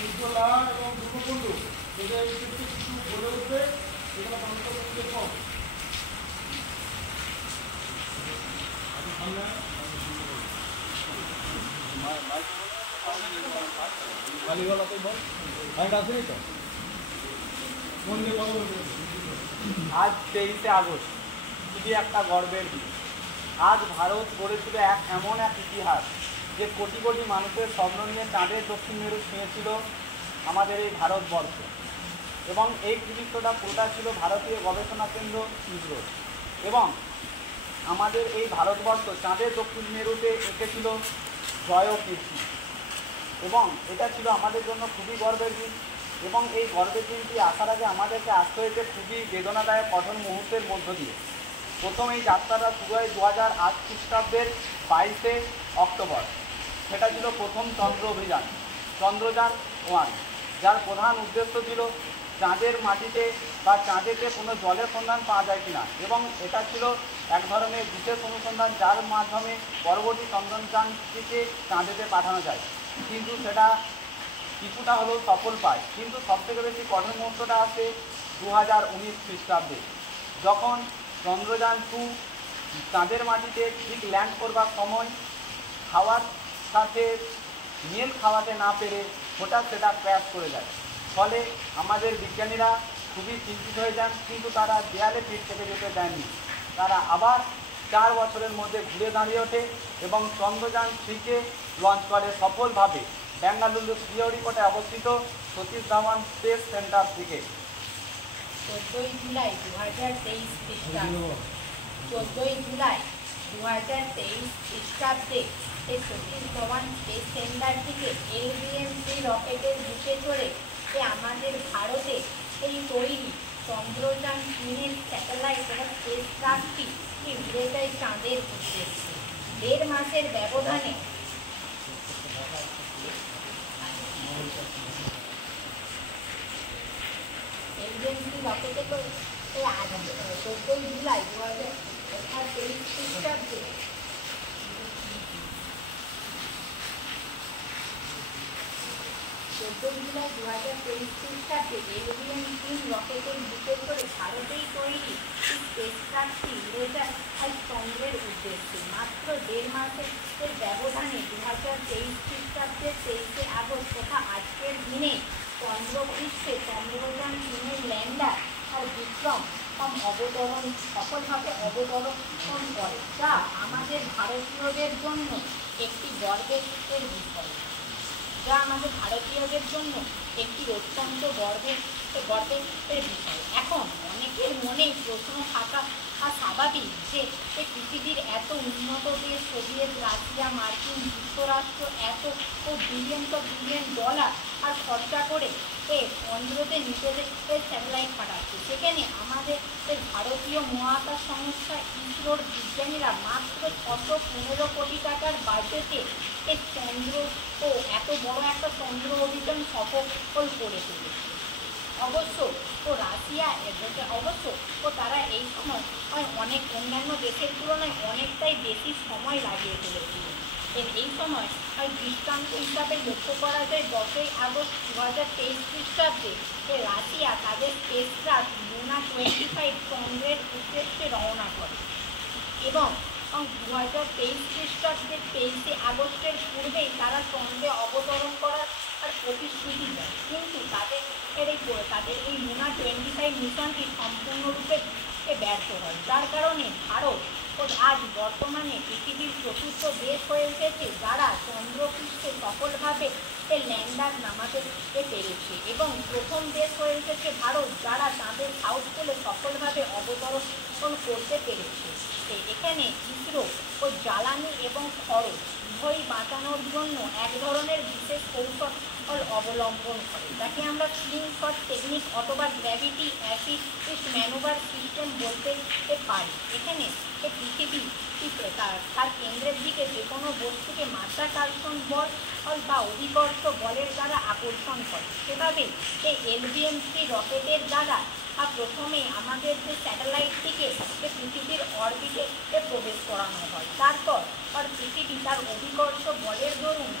সূর্যলা এবং ধ্রুবকুণ্ডু এদের কিছু গড়ে উঠবে, এগুলো মানুষের কম। আজ 23শে আগস্ট, খুবই একটা গর্বের দিন। আজ ভারত গড়েছিল এমন এক ইতিহাস যে কোটি কোটি মানুষের স্বপ্ন নিয়ে চাঁদের দক্ষিণ মেরু ছুঁয়েছিল আমাদের এই ভারতবর্ষ। এবং এই কৃতিত্বটা পুরোটা ছিল ভারতীয় গবেষণা কেন্দ্র ইসরো। এবং আমাদের এই ভারতবর্ষ চাঁদের দক্ষিণ মেরুতে এঁকেছিল জয় কীর্তি। এবং এটা ছিল আমাদের জন্য খুবই গর্বের দিন। এবং এই গর্বের দিনটি আসার আগে আমাদেরকে আসতে হয়েছে খুবই বেদনাদায়ক কঠোর মুহূর্তের মধ্য দিয়ে। প্রথম এই যাত্রাটা শুরু হয় 2008 খ্রিস্টাব্দের 22শে অক্টোবর। সেটা ছিল প্রথম চন্দ্র অভিযান, চন্দ্রযান 1, যার প্রধান উদ্দেশ্য ছিল চাঁদের মাটিতে বা চাঁদেতে কোনো জলের সন্ধান পাওয়া যায় কিনা। এবং এটা ছিল এক ধরনের বিশেষ অনুসন্ধান যার মাধ্যমে পরবর্তী চন্দ্রযানটিকে চাঁদেতে পাঠানো যায়। কিন্তু সেটা কিছুটা হলেও সফল পায়। কিন্তু সবথেকে বেশি কঠোর মুহূর্তটা আসে 2019 খ্রিস্টাব্দে, যখন চন্দ্রযান 2 চাঁদের মাটিতে ঠিক ল্যান্ড করবার সময় হাওয়ার সাথে মেল খাওয়াতে না পেরে হঠাৎ সেটা ক্র্যাশ করে যায়। ফলে আমাদের বিজ্ঞানীরা খুবই চিন্তিত হয়ে যান, কিন্তু তারা দেয়ালে পিঠ থেকে যেতে দেননি। তারা আবার 4 বছরের মধ্যে ঘুরে দাঁড়িয়ে ওঠে এবং চন্দ্রযান 3কে লঞ্চ করে সফলভাবে বেঙ্গালুরু শ্রীহরিকোটায় অবস্থিত সতীশ ধাওয়ান স্পেস সেন্টার থেকে। 14 জুলাই 2023 খ্রিস্টাব্দে 14 জুলাই 2023 খ্রিস্টাব্দে এই সতীশ ধাওয়ান স্পেস সেন্টার থেকে LVM-3 রকেটের বুকে চড়ে আমাদের ভারতে এই তৈরি চন্দ্রযান 3-এর স্যাটেলাইট এবং স্পেস ক্রাফটটি উড়ে যায় চাঁদের উদ্দেশ্যে। 1.5 মাসের ব্যবধানে LVM-3 রকেটে করে 14 জুলাই 2023 খ্রিস্টাব্দে 14 জুলাই 2023 খ্রিস্টাব্দে LVM-3 রকেটের বুকে করে ভারতেই তৈরি স্পেসক্রাফটটি উড়ে যায় চন্দ্রের উদ্দেশ্যে। মাত্র 1.5 মাসের ব্যবধানে 2023 খ্রিস্টাব্দের 23শে আগস্ট তথা আজকের দিনে চন্দ্রপৃষ্ঠে চন্দ্রযান 3-এর ল্যান্ডার আর বিক্রম সফলভাবে অবতরণ করে, যা আমাদের ভারতীয়দের জন্য একটি গর্বের বিষয়। অত্যন্ত গর্বের বিষয়। এখন অনেকের মনেই প্রশ্ন থাকা স্বাভাবিক যে পৃথিবীর এত উন্নত দেশ সোভিয়েত রাশিয়া, মার্কিন যুক্তরাষ্ট্র এত বিলিয়ন ডলার আর খরচা করে চন্দ্রতে নিজেদের স্যাটেলাইট পাঠাচ্ছে, সেখানে আমাদের ভারতীয় মহাকাশ সংস্থা ইসরোর বিজ্ঞানীরা মাত্র 615 কোটি টাকার বাজেটে চন্দ্র এত বড় একটা চন্দ্র অভিযান সফল করে তুলেছে। তারা এই সময় অনেক অন্যান্য দেশের তুলনায় অনেকটাই বেশি সময় লাগিয়ে তুলেছিল। এই সময় দৃষ্টান্ত হিসাবে লক্ষ্য করা যায় 10ই আগস্ট 2023 খ্রিস্টাব্দে রাশিয়া তাদের স্পেসক্রাফট লুনা 25 চন্দ্রের উদ্দেশ্যে রওনা করে এবং 2023 খ্রিস্টাব্দের 23শে আগস্টের পূর্বেই তারা চন্দ্রে অবতরণ করার প্রতিশ্রুতি দেয়। কিন্তু তাদের এই লুনা 25 মিশনটি সম্পূর্ণরূপে ব্যর্থ হয়, যার কারণে ভারত আজ বর্তমানে পৃথিবীর চতুর্থ দেশ হয়ে উঠেছে যারা চন্দ্রপৃষ্ঠে সফলভাবে ল্যান্ডার নামাতে পেরেছে এবং প্রথম দেশ হয়ে উঠেছে ভারত যারা তাদের সাউথ পোলে সফলভাবে অবতরণ করতে পেরেছে। এখানে ইসরো জ্বালানি এবং খরচ উভয়ই বাঁচানোর জন্য এক ধরনের বিশেষ কৌশল অবলম্বন করে, যাকে আমরা স্লিংশট টেকনিক অথবা গ্র্যাভিটি অ্যাসিস্ট ম্যানুভার সিস্টেম বলতে পারি। এখানে পৃথিবী তার কেন্দ্রের দিকে যে কোনো বস্তুকে মাধ্যাকর্ষণ বল বা অভিকর্ষ বলের দ্বারা আকর্ষণ করে। সেভাবে এই LVM-3 রকেটের দ্বারা প্রথমে আমাদের যে স্যাটেলাইটটিকে পৃথিবীর অরবিটে প্রবেশ করানো হয়। তারপর পৃথিবী তার অভিকর্ষ বলের দরুন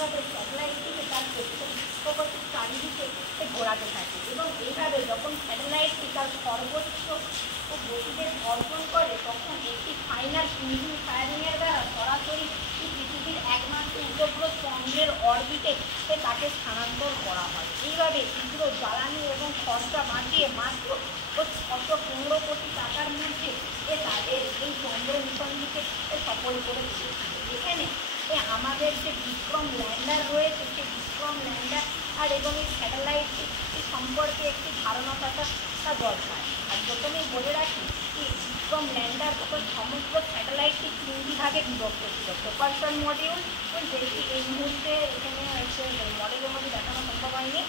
এইভাবে স্যাটেলাইটটিকে তার কক্ষপথের চারিদিকে ঘোরাতে থাকে এবং এইভাবে যখন স্যাটেলাইটটি তার সর্বোচ্চ গতিতে অর্জন করে তখন একটি ফাইনাল ইঞ্জিন ফায়ারিংয়ের দ্বারা সরাসরি পৃথিবীর একমাত্র উপগ্রহ চন্দ্রের অরবিটে তাকে স্থানান্তর করা হয়। এইভাবে ইসরো জ্বালানি এবং খরচা বাঁচিয়ে মাত্র 615 কোটি টাকার মধ্যে তাদের এই চন্দ্র মিশনটিকে সফল করে তুলেছিল। এখানে আমাদের যে বিক্রম ল্যান্ডার রয়েছে সেই বিক্রম ল্যান্ডার আর এবং এই স্যাটেলাইটটি সম্পর্কে একটি ধারণা থাকা দরকার। আর প্রথমেই বলে রাখি যে বিক্রম ল্যান্ডার সমগ্র স্যাটেলাইটটি 3টি ভাগে বিভক্ত ছিল। প্রপালশন মডিউল যেটি এই মুহূর্তে এখানে মডেলের মধ্যে দেখানো সম্ভব হয়নি,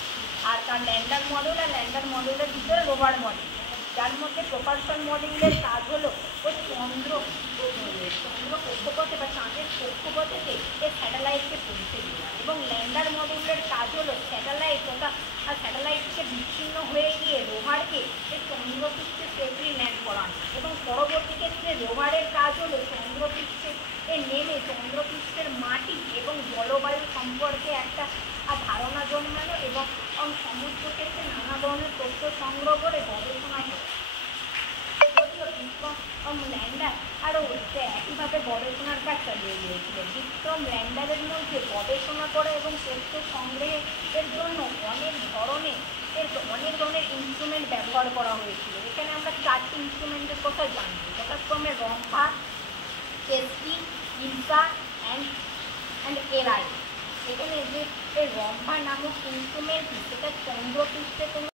আর তার ল্যান্ডার মডিউল আর ল্যান্ডার মডিউলের ভিতরে রোভার মডিউল, যার মধ্যে প্রপালশন মডিউলের কাজ হলো ওই চন্দ্র কক্ষপথে বা চাঁদের কক্ষপথেতে এই স্যাটেলাইটকে পৌঁছে দেওয়া, এবং ল্যান্ডার মডিউলের কাজ হলো স্যাটেলাইট তথা স্যাটেলাইটকে বিচ্ছিন্ন হয়ে গিয়ে রোভারকে এই চন্দ্রপৃষ্ঠে সেফলি ল্যান্ড করানো, এবং পরবর্তী ক্ষেত্রে রোভারের কাজ হলো চন্দ্রপৃষ্ঠে নেমে চন্দ্রপৃষ্ঠের মাটি এবং জলবায়ু সম্পর্কে একটা ধারণা জন্মানো এবং সমুদ্র ক্ষেত্রে নানা ধরনের তথ্য সংগ্রহ করে গবেষণা করা। যদিও বিক্রম ল্যান্ডার আরও একইভাবে গবেষণার কাজ চালিয়ে গিয়েছিল। বিক্রম ল্যান্ডারের মধ্যে গবেষণা করা এবং তথ্য সংগ্রহের জন্য অনেক ধরনের ইনস্ট্রুমেন্ট ব্যবহার করা হয়েছিল। এখানে আমরা 4টি ইনস্ট্রুমেন্টের কথা জানবো, যথাক্রমে রম্ভা, চেসকি, ইলসা অ্যান্ড এরাই। এখানে যে রম্ভা নামক ইনস্ট্রুমেন্টটি সেটা চন্দ্রপৃষ্ঠে কোনো